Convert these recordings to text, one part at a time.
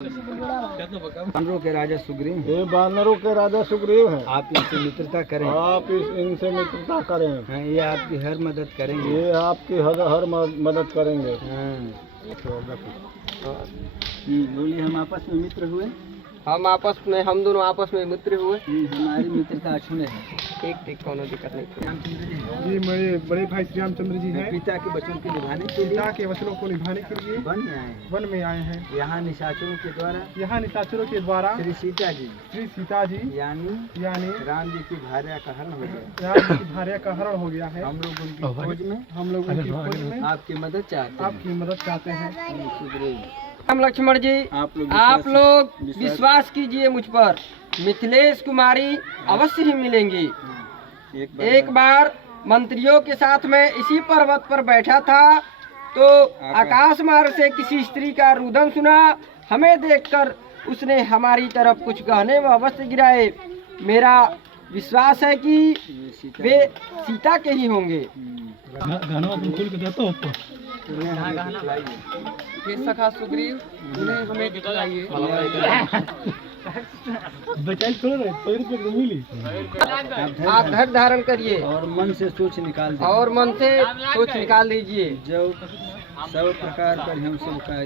बानरों के राजा सुग्रीव, ये बानरों के राजा सुग्रीव हैं। आप इनसे मित्रता करें। आप इनसे मित्रता करें। हाँ, ये आपकी हर मदद करेंगे। ये आपकी हर मदद करेंगे। बोलिए, हम आपस में मित्र हुए। हम दोनों आपस में मित्र हुए। हमारी मित्रता अछूने है। ठीक ठीक, कोनो दिक्कत नहीं। रामचंद्र जी, जी मेरे बड़े भाई श्री रामचंद्र जी हैं। पिता के वचन के निभाने के लिए, पिता के वचनों को निभाने के लिए वन में आए हैं। हैं। यहाँ निशाचरों के द्वारा यहाँ निशाचरों के द्वारा श्री सीता जी यानी राम जी की भार्या का हरण हो गया। राम जी की भार्या का हरण हो गया है। हम लोग उनकी खोज में आपकी मदद चाहते हैं। सुग्रीव, राम लक्ष्मण जी, आप लोग विश्वास कीजिए मुझ पर। मिथिलेश कुमारी अवश्य ही मिलेंगी। एक बार मंत्रियों के साथ में इसी पर्वत पर बैठा था तो आकाश मार्ग से किसी स्त्री का रुदन सुना। हमें देखकर उसने हमारी तरफ कुछ गहने व वस्त्र गिराए। मेरा विश्वास है कि वे सीता के ही होंगे। ये सखा सुग्रीव, उन्हें हमें दिखलाइए। आप धैर्य धारण करिए और मन से सोच निकाल दीजिए। जो सब प्रकार पर हम सबका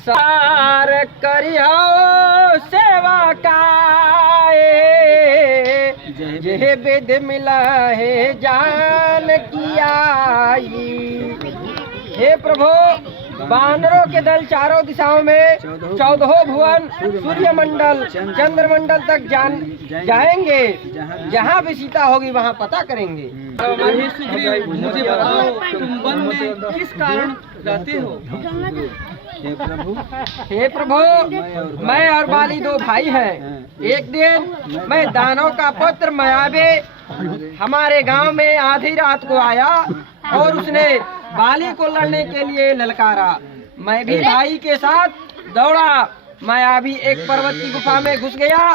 सार करियो सेवा काए, जय विध मिला है जान की आई। हे प्रभु, बानरों के दल चारों दिशाओं में 14 भुवन सूर्य मंडल चंद्र मंडल तक जाएंगे। जहाँ भी सीता होगी वहाँ पता करेंगे। मुझे बताओ, तुम वन में किस कारण रहते हो? हे प्रभु, मैं और बाली 2 भाई हैं। एक दिन मैं दानव का पुत्र मायावी हमारे गांव में आधी रात को आया और उसने बाली को लड़ने के लिए ललकारा। मैं भी भाई के साथ दौड़ा। मायावी एक पर्वत की गुफा में घुस गया।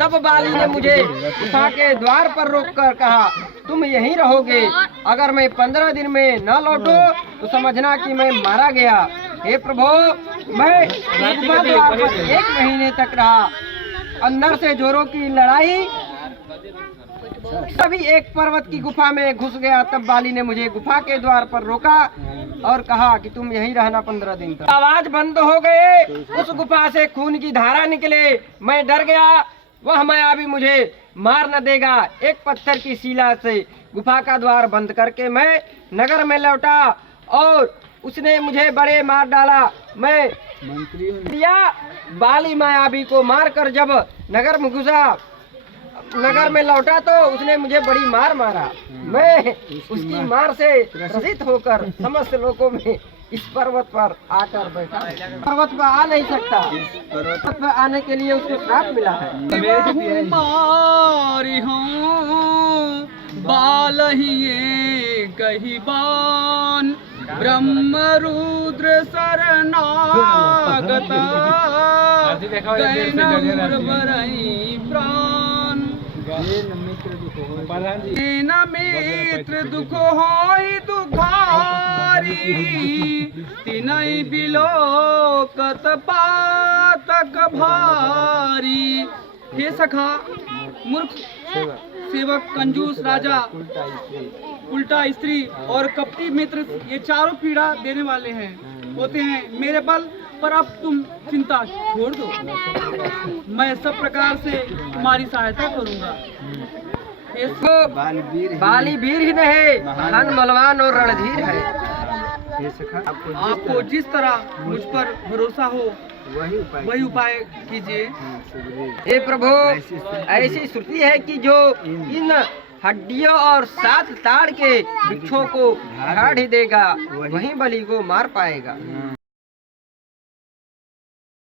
तब बाली ने मुझे गुफा के द्वार पर रोककर कहा, तुम यहीं रहोगे। अगर मैं 15 दिन में न लौटूं तो समझना कि मैं मारा गया। हे प्रभु, मैं गुफा द्वार पर 1 महीने तक रहा। अंदर से जोरों की लड़ाई, तभी एक पर्वत की गुफा में घुस गया। तब बाली ने मुझे गुफा के द्वार पर रोका और कहा कि तुम यहीं रहना 15 दिन तक। आवाज बंद हो गए। उस गुफा से खून की धारा निकले। मैं डर गया, वह मायावी मुझे मार न देगा। एक पत्थर की शिला से गुफा का द्वार बंद करके मैं नगर में लौटा और उसने मुझे बड़े मार डाला। मैं बाली मायावी को मारकर जब नगर में लौटा तो उसने मुझे बड़ी मार मारा। मैं उसकी मार से त्रसित होकर समस्त लोगों में इस पर्वत पर आकर बैठा। पर्वत पर आ नहीं सकता। पर्वत पर आने के लिए उसको श्राप मिला है। कही बान ब्रह्म रुद्र शरणागत प्राण मित्र दुख होई दुखारी, तिनई बिलोकत पातक भारी। हे सखा, मूर्ख सेवक, कंजूस राजा, उल्टा स्त्री और कपटी मित्र, ये चारों पीड़ा देने वाले होते हैं मेरे बल पर। अब तुम चिंता छोड़ दो, मैं सब प्रकार से तुम्हारी सहायता करूंगा। बाली वीर ही नहीं, धन बलवान और रणधीर है। आपको जिस तरह मुझ पर भरोसा हो वही उपाय कीजिए। हे प्रभु, ऐसी श्रुति है कि जो इन हड्डियों और 7 ताड़ के वृक्षों को गाड़ ही देगा, वही बलि को मार पाएगा।